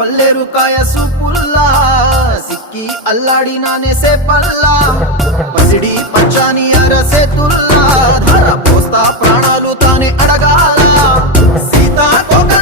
పల్లెరు కాయ సూపుల్లా సిక్కి అల్లాడి నానేసే పల్లా పసిడి పచ్చాని అరసేతుల్లా ధార పోస్తా ప్రాణాలు తానే అడగాల సీతాకోక